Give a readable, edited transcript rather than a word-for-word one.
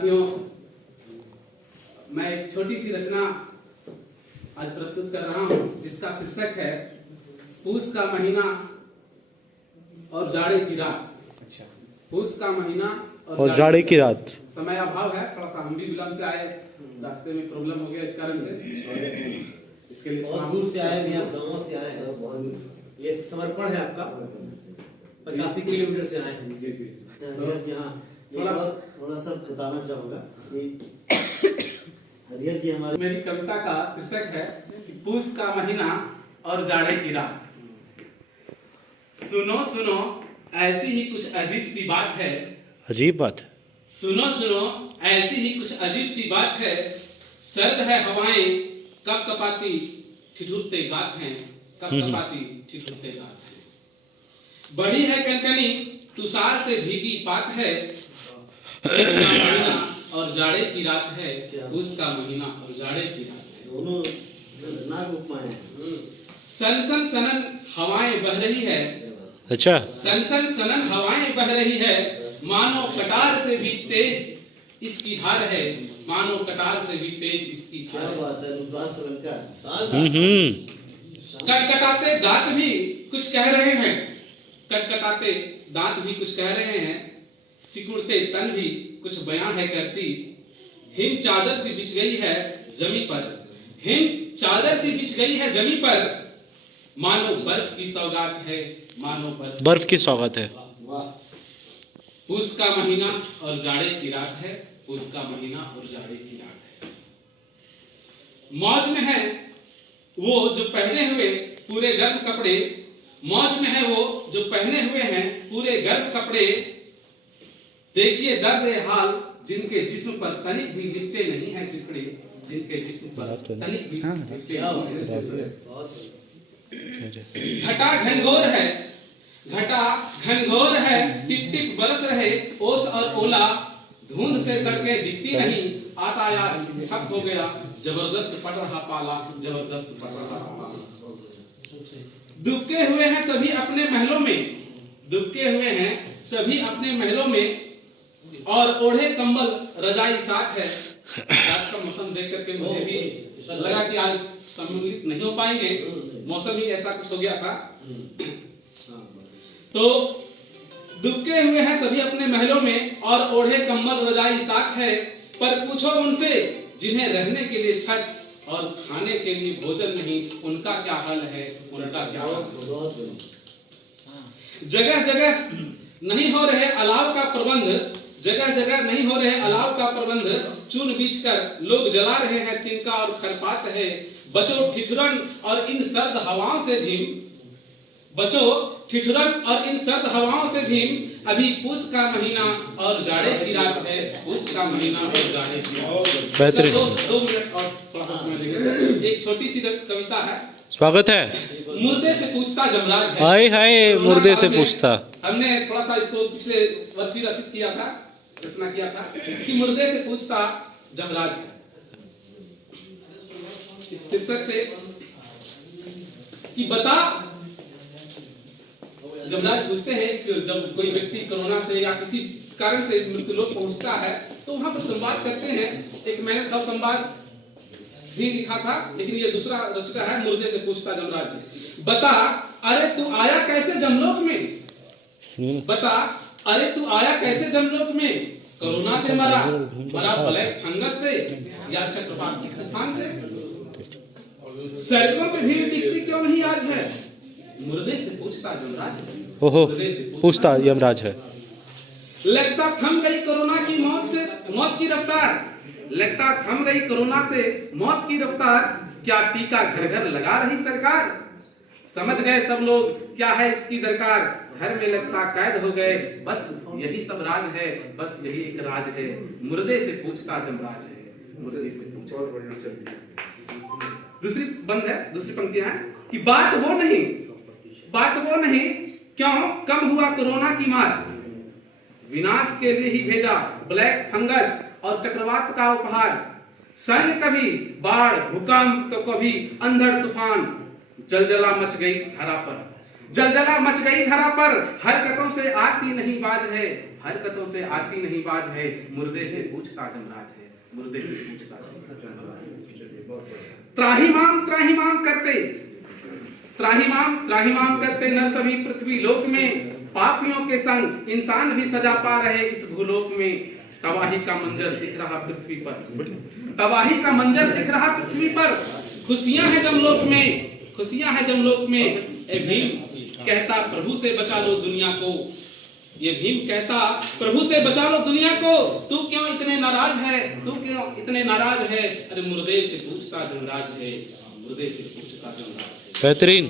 साथियों, मैं एक छोटी सी रचना आज प्रस्तुत कर रहा हूं जिसका शीर्षक है पूस का महीना और जाड़े की रात। अच्छा, पूस का महीना और जाड़े की रात। समय अभाव है, थोड़ा सा हम भी विलंब से आए, रास्ते में प्रॉब्लम हो गया, इस कारण से इसके लिए बहुत दूर से आए हैं, आप गांव से आए हैं, ये समर्पण है आपका। 85 किलोमीटर से आए हैं। जी जी। थोड़ा सा बताना चाहूँगा कि हरिहर जी हमारे, मेरी कविता का शीर्षक है कि पूस का महीना और जाड़े की रात। सुनो सुनो ऐसी ही कुछ अजीब सी बात है। अजीब बात। सुनो सुनो ऐसी ही कुछ अजीब सी बात है। सर्द है हवाएं कप कपाती ठिठुरते गात हैं, कप कपाती ठिठुरते गात हैं। बड़ी है कनकनी तुषार से भीगी पात है। उसका महीना और जाड़े की रात है, उसका महीना और जाड़े की रात है। दोनों खतरनाक उपमाएं हैं। सनसन सनन हवाएं बह रही है। अच्छा, सनसन सनन हवाएं बह रही है। मानो कटार से भी तेज इसकी धार है, मानो कटार से भी तेज इसकी क्या धार है। बात है, रुद्रास अलंकार। कटकटाते दांत भी कुछ कह रहे हैं, कटकटाते दांत भी कुछ कह रहे हैं। सिकुड़ते तन भी कुछ बयां है करती। हिम चादर सी बिछ गई है जमी पर, हिम चादर सी बिछ गई है जमी पर। मानो बर्फ की सौगात है, मानो बर्फ की सौगात है। वाह, पूस का महीना और जाड़े की रात है, पूस का महीना और जाड़े की रात है। मौज में है वो जो पहने हुए पूरे गर्म कपड़े, मौज में है वो जो पहने हुए हैं पूरे गर्म कपड़े। देखिए दर्द हाल जिनके जिस्म पर तनिक भी लिपटे नहीं है चिथड़े, जिनके जिस्म पर तनिक भी लिपटे नहीं है। घटा घनघोर है, घटा घनघोर है, टिप टिप बरस रहे ओस और ओला। धुंध से सड़कें दिखती नहीं, आता यार ठप हो गया, जबरदस्त पड़ रहा पाला, जबरदस्त पड़ रहा पाला। दुबके हुए हैं सभी अपने महलों में, दुबके हुए हैं सभी अपने महलों में। और ओढ़े कंबल रजाई साथ है। रात का मौसम देख करके मुझे भी लगा कि आज सम्मिलित नहीं हो पाएंगे, मौसम ही ऐसा कुछ हो गया था। तो दुबके हुए हैं सभी अपने महलों में और ओढ़े कंबल रजाई साथ है। पर पूछो उनसे जिन्हें रहने के लिए छत और खाने के लिए भोजन नहीं, उनका क्या हाल है, उनका क्या हाल है। जगह जगह नहीं हो रहे अलाव का प्रबंध, जगह जगह नहीं हो रहे अलाव का प्रबंध। चून बीच कर लोग जला रहे हैं तिनका और खरपात है। बचो ठिठुरन और इन सर्द हवाओं से भीम, बचो ठिठुरन और इन सर्द हवाओं से भीम। अभी पूस का महीना और जाड़े की रात है, पूस का महीना और जाड़े की रात। बेहतरीन। 2 मिनट और थोड़ा सा समय देंगे। एक छोटी सी कविता है। स्वागत है। मुर्दे से पूछता जमराज है। हाय हाय, मुर्दे से पूछता। हमने थोड़ा सा इसको पिछले वर्ष ही रचित किया था, रचना किया था कि मुर्दे से पूछता जमराज है। इस शीर्षक से कि बता, जमराज पूछते हैं कि जब कोई व्यक्ति कोरोना से या किसी कारण से मृत्यु लोक पहुंचता है तो वहां पर संवाद करते हैं। एक मैंने सब संवाद भी लिखा था, लेकिन ये दूसरा रचना है। मुर्दे से पूछता जमराज, बता अरे तू आया कैसे जमलोक में, बता अरे तू आया कैसे जमलोक में। कोरोना से मरा, मरा ब्लैक फंगस से या चक्रवाती तूफान से। सड़कों पे भीड़ दिखती क्यों नहीं आज है। मुर्दे से पूछता जमराज। ओहो, पूछता यमराज है। लगता थम गई कोरोना की मौत से, मौत की रफ्तार। लगता थम गई कोरोना से मौत की रफ्तार। क्या टीका घर घर लगा रही सरकार। समझ गए सब लोग क्या है इसकी दरकार। घर में लगता कैद हो गए, बस यही सब राज है, बस यही एक राज है। मुर्दे से पूछता जमराज है, मुर्दे से पूछता। दूसरी बंद है, दूसरी पंक्ति है कि बात वो नहीं, बात वो नहीं क्यों कम हुआ कोरोना की मार। विनाश के लिए ही भेजा ब्लैक फंगस और चक्रवात का उपहार। संग कभी बाढ़ भूकंप तो कभी अंधड़ तूफान। जलजला मच गई धरा पर, जलजला मच गई धरा पर। हर कदम से आती नहीं बाज है, हरकतों से आती नहीं बाज है, मुर्दे से पूछता जमराज है, मुर्दे से पूछता जमराज है। त्राहिमाम करते नर सभी पृथ्वी लोक में, पापियों के संग इंसान भी सजा पा रहे इस भूलोक में। तबाही का मंजर दिख रहा पृथ्वी पर, तबाही का मंजर दिख रहा पृथ्वी पर। खुशियां हैं जमलोक में, खुशियां हैं जमलोक में। ए भीम कहता प्रभु से बचा लो दुनिया को, ये भीम कहता प्रभु से बचा लो दुनिया को। तू क्यों इतने नाराज है, तू क्यों इतने नाराज है? अरे मुर्दे से पूछता जमराज है, मुर्दे से पूछता जमराज है। बेहतरीन।